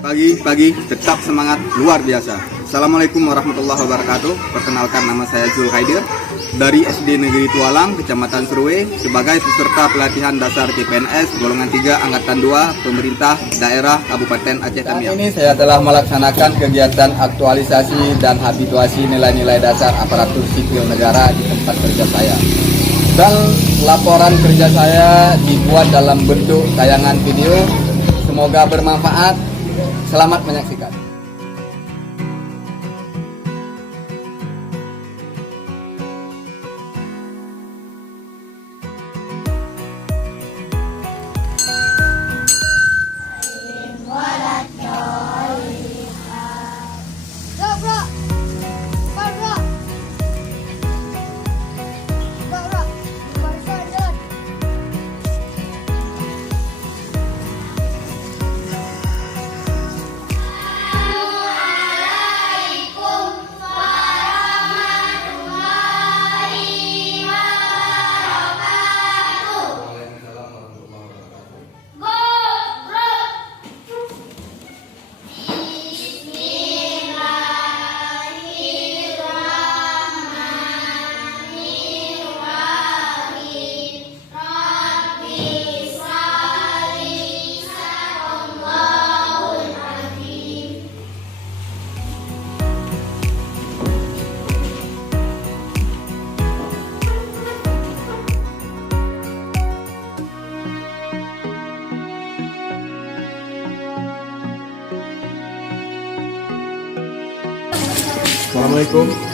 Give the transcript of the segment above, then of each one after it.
Pagi-pagi tetap semangat luar biasa. Assalamualaikum warahmatullahi wabarakatuh. Perkenalkan, nama saya Zul Khaidir dari SD Negeri Tualang, Kecamatan Seruwe, sebagai peserta pelatihan dasar CPNS golongan 3 angkatan 2 pemerintah daerah Kabupaten Aceh Tamiang. Ini saya telah melaksanakan kegiatan aktualisasi dan habituasi nilai-nilai dasar aparatur sipil negara di tempat kerja saya. Dan laporan kerja saya dibuat dalam bentuk tayangan video. Semoga bermanfaat. Selamat menyaksikan. Assalamualaikum.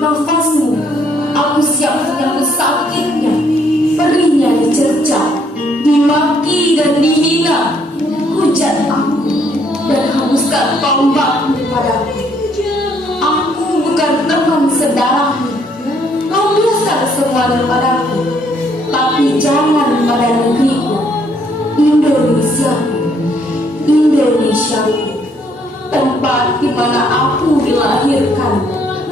nafasmu, aku siap menyambut sakitnya, perihnya dicerca, dimaki dan dihina. Hujat aku dan hembuskan tombakmu padaku. Aku bukan teman sedarahmu, lampiaskan semuanya padaku, tapi jangan pada negeriku, Indonesiaku, Indonesiaku, tempat di mana aku dilahirkan,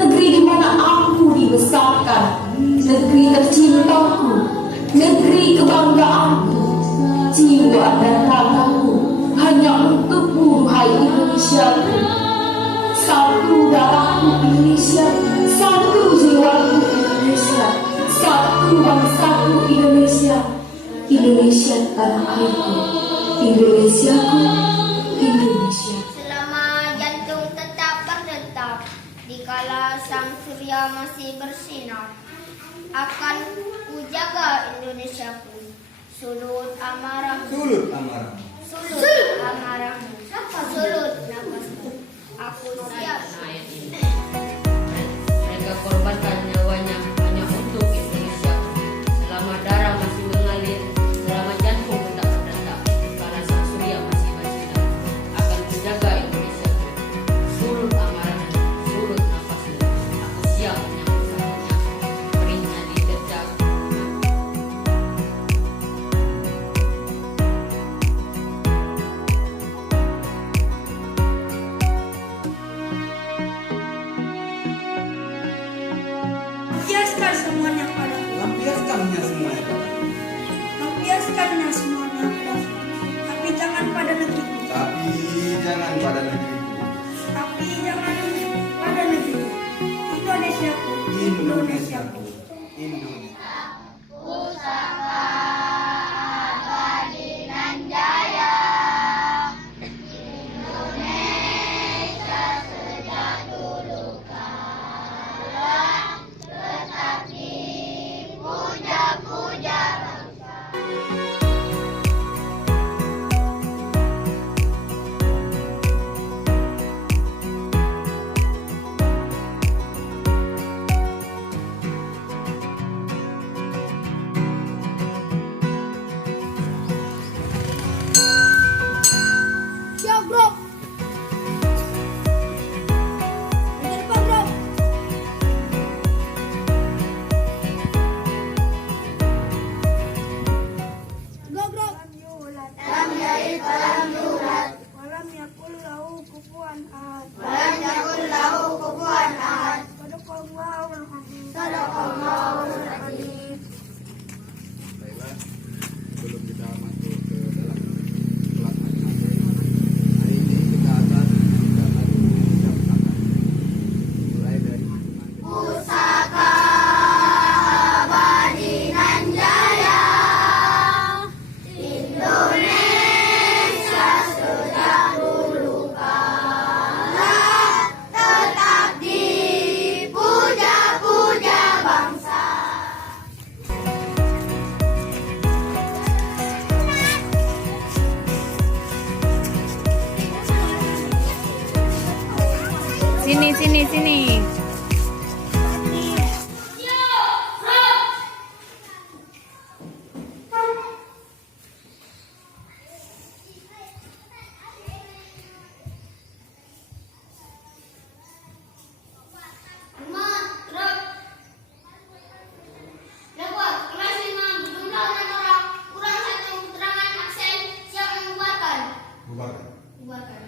negeri di mana aku dibesarkan, negeri tercintaku, negeri kebanggaanku, jiwa dan ragaku hanya untukmu, hai Indonesiaku. Satu darahku Indonesia, satu jiwaku Indonesia, satu bangsaku Indonesia, Indonesia tanah airku, Indonesiaku, Indonesia. Selama jantung tetap berdetak, dikala sang surya masih bersinar, akan kujaga Indonesiaku. Sulut amarahmu, Sulut amarahmu, sulut amarahmu, sulut nafasmu. Aku siap. Mereka korbankan nyawanya hanya untuk Indonesia. Selama darah masih mengalir, selama jantung tetap berdetak, karena sang surya masih bersinar, akan kujaga Indonesia. Sulut amarahmu, sulut nafasmu. Aku siap menyambut sakitnya, perihnya diterjang. Lampiaskan semuanya padaku. lampiaskannya semuanya padaku. Lampiaskannya semuanya padaku. Tapi jangan pada negeriku. Tapi jangan pada negeriku, Tapi jangan pada negeriku. Indonesiaku. Indonesiaku, Indonesia. Siap bro. Di depan bro. Go bro. Lam yalid walam yulad. Walam yakul lahu kufuwan ahad. Walam yakul lahu kufuwan ahad. Sadaqallahul azim. Sadaqallahul azim. Baiklah, sebelum kita masuk ke dalam kelas masing-masing, hari ini kita akan mengajar lagu Indonesia Pusaka. Mulai dari Pusaka Abadi nan jaya, Indonesia sejak dulu kala tetap dipuja-puja bangsa. Sini, sini, sini. Lewat kelas 5 berjumlah 6 orang, kurang 1 keterangan aksen, siap membubarkan. Bubarkan. Bubarkan.